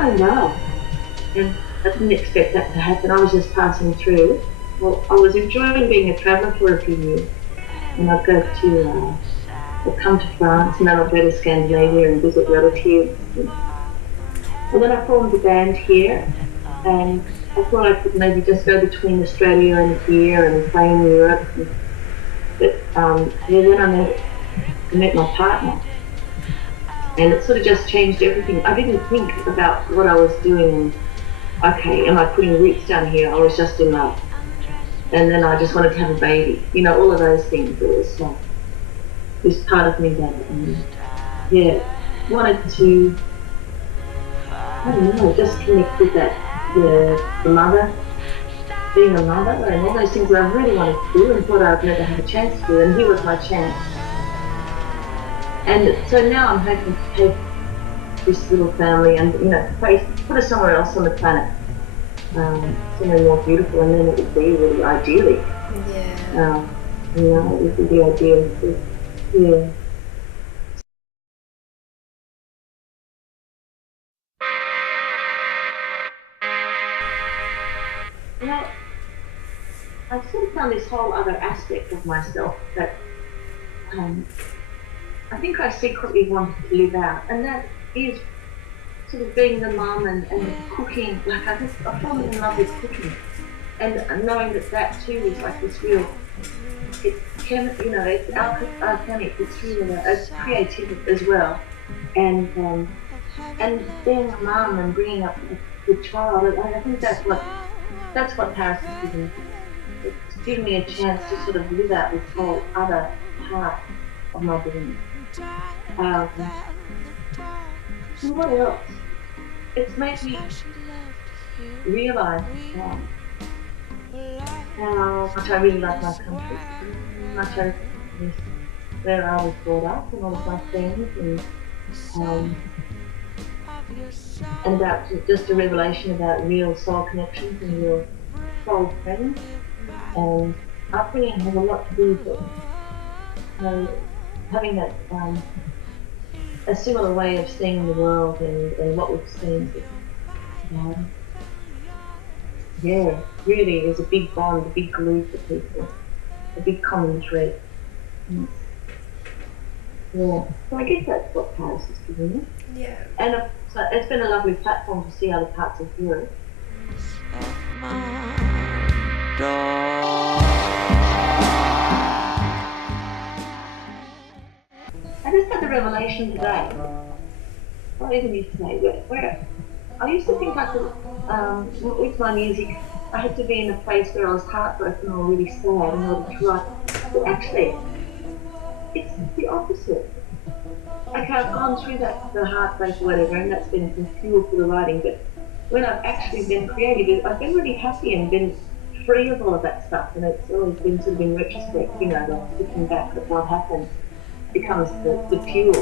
going well. And I didn't expect that to happen. I was just passing through. Well, I was enjoying being a traveller for a few years. And I'd go to, I'd come to France and then I'd go to Scandinavia and visit relatives. And then I formed a band here and I thought I could maybe just go between Australia and here and play in Europe. But yeah, then I met my partner. And it sort of just changed everything. I didn't think about what I was doing. Okay, am I putting roots down here? I was just in love. And then I just wanted to have a baby. You know, all of those things. It was like this part of me that, yeah, wanted to, I don't know, just connect with that, the mother, being a mother, and all those things that I really wanted to do and thought I'd never have a chance to do. And here was my chance. And so now I'm hoping to take this little family and, you know, put us somewhere else on the planet, somewhere more beautiful, and then it would be really ideally. Yeah. You know, it would be ideal. Yeah. Well, I've sort of found this whole other aspect of myself that I think I secretly wanted to live out, and that is sort of being the mum and cooking. Like I've fallen in love with cooking, and knowing that that too is like this real. It can, you know, it's organic. It's really it's creative as well, and being a mum and bringing up the child. I think that's what Paris has given me. It's given me a chance to sort of live out this whole other part of my being. And what else? It's made me realise how much I really love my country, how much I miss where I was brought up and all of my friends, and about just a revelation about real soul connections and real soul friends. And upbringing has a lot to do with it. Having that a similar way of seeing the world and what we've seen. Yeah, really is a big bond, a big glue for people, a big common thread. Yeah, so I guess that's what Paris has given me. Yeah. And so it's been a lovely platform to see other parts of Europe. I just had the revelation today, not even yesterday, where I used to think I could, with my music, I had to be in a place where I was heartbroken or really sad in order to write. But actually, it's the opposite. Okay, I've gone through the heartbreak or whatever, and that's been some fuel for the writing, but when I've actually been creative, I've been really happy and been free of all of that stuff, and it's always been sort of in retrospect, you know, like looking back at what happened becomes the fuel.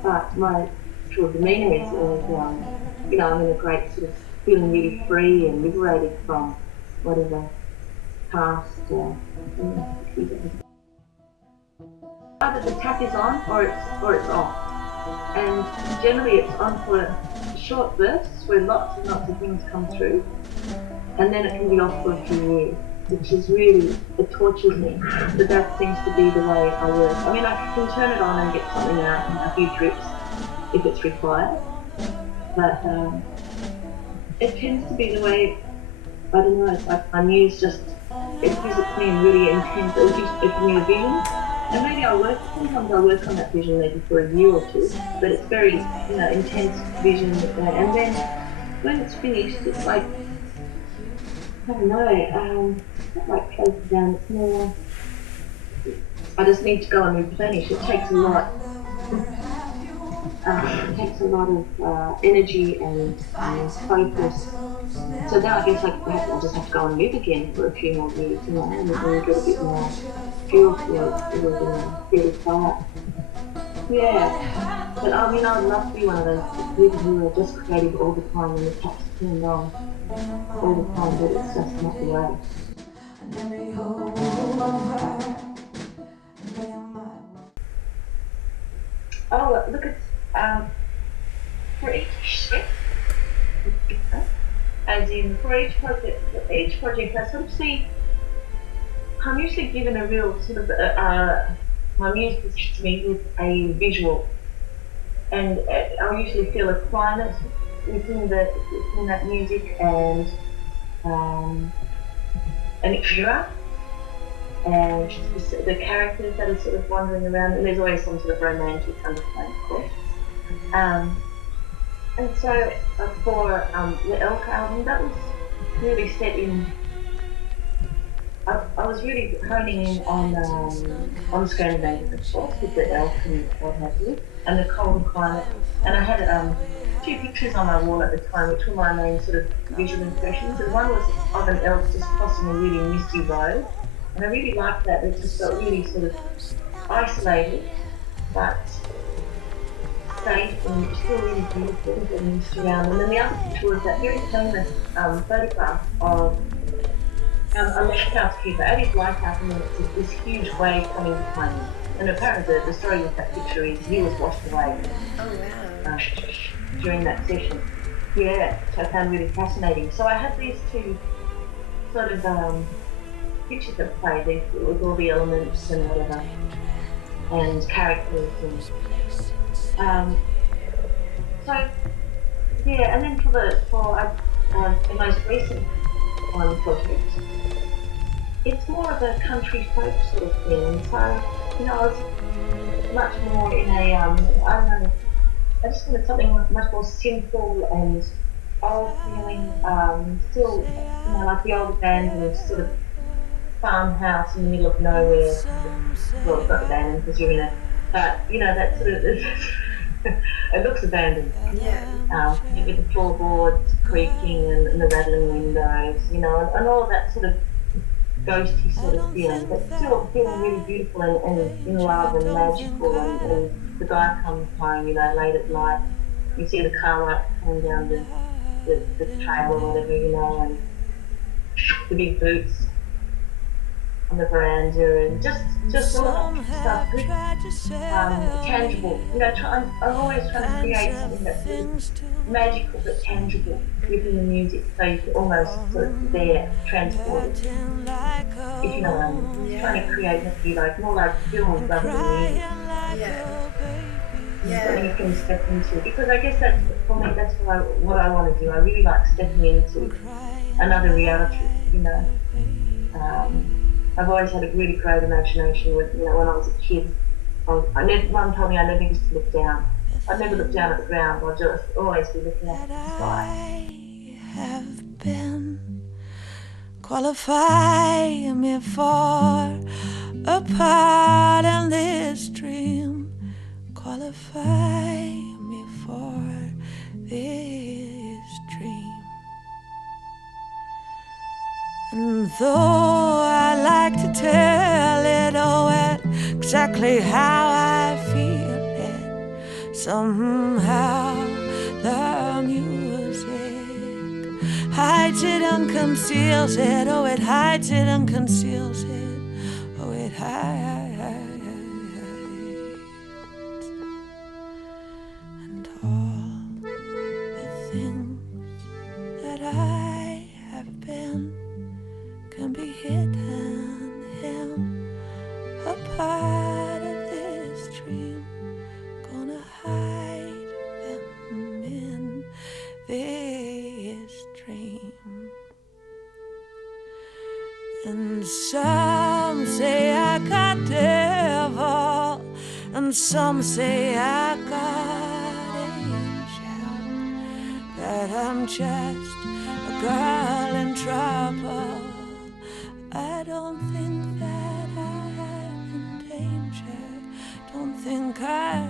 But my actual demeanour is always, you know, I'm in a great sort of feeling really free and liberated from whatever past. Either the tap is on or it's off, and generally it's on for short bursts where lots and lots of things come through, and then it can be off for a few years, which is really, it tortures me. But that seems to be the way I work. I mean, I can turn it on and get something out in a few trips if it's required, but it tends to be the way, I don't know, it's like my muse just, it visits me in really intense, it gives me a vision, and maybe sometimes I work on that vision maybe for a year or two, but it's very, you know, intense vision, and then when it's finished, it's like, I don't know, it's not like closes down, it's more, I just need to go and replenish. It takes a lot. It takes a lot of energy and focus. So now I guess I just have to go and live again for a few more years, you know, and then get a bit more fuel to it, feel fire. Yeah, but I mean, I would love to be one of those people who are just creative all the time and the tap's turned on all the time, but it's just not the way. Oh, look, it's for each shift, as in for each project I sort of see, I'm usually given a real sort of, my music is to me with a visual, and I usually feel a climate within that music, and an era, and the characters that are sort of wandering around, and there's always some sort of romantic undertone, of course. And so for the Elk album, that was really set in. I was really honing in on Scandinavia, of course, with the elk and what have you, and the cold climate. And I had two pictures on my wall at the time, which were my main sort of visual impressions. And one was of an elk just crossing a really misty road, and I really liked that. It just felt really sort of isolated, but safe and still really beautiful and misty around. And then the other picture was that very famous photograph of a lighthouse keeper at his lighthouse, and then it's this huge wave coming behind him. And apparently the story with that picture is he was washed away. Oh wow. During that session. Yeah, which I found really fascinating. So I had these two sort of pictures that played with all the elements and whatever, and characters, and so yeah. And then for the most recent project, it's more of a country folk sort of thing. So I was much more in a I don't know. I just wanted something much more simple and old feeling, still, like the old abandoned sort of farmhouse in the middle of nowhere. Well, it's not abandoned because you're in it, but that sort of, it looks abandoned. Yeah. With the floorboards creaking and the rattling windows, and all of that sort of ghosty sort of feeling, but still feeling really beautiful and in love and magical, and the guy comes home, late at night, you see the car light coming down the trail or whatever, and the big boots on the veranda, and just all of that stuff, tangible. I'm always trying to create something that's magical but tangible within the music, so you can almost sort of there transport it, if you know what I mean. Yeah. Trying to create maybe more like film rather than music. Something you can step into, because I guess that's, for me, that's what I want to do. I really like stepping into another reality, I've always had a really great imagination when I was a kid. Mum told me I never used to look down. I'd never look down at the ground. I'd just always be looking at the sky. I have been qualify me for a part in this dream. Qualify me for this dream. And though I like to tell it all exactly how I feel it, somehow the music hides it and conceals it. Oh, it hides it and conceals it. Oh, it hides. And all the things that I have been can be hidden in a part of this dream. Gonna hide them in this dream. And some say I got devil, and some say I got angel, that I'm just a girl in trouble. I don't think that I'm in danger. Don't think I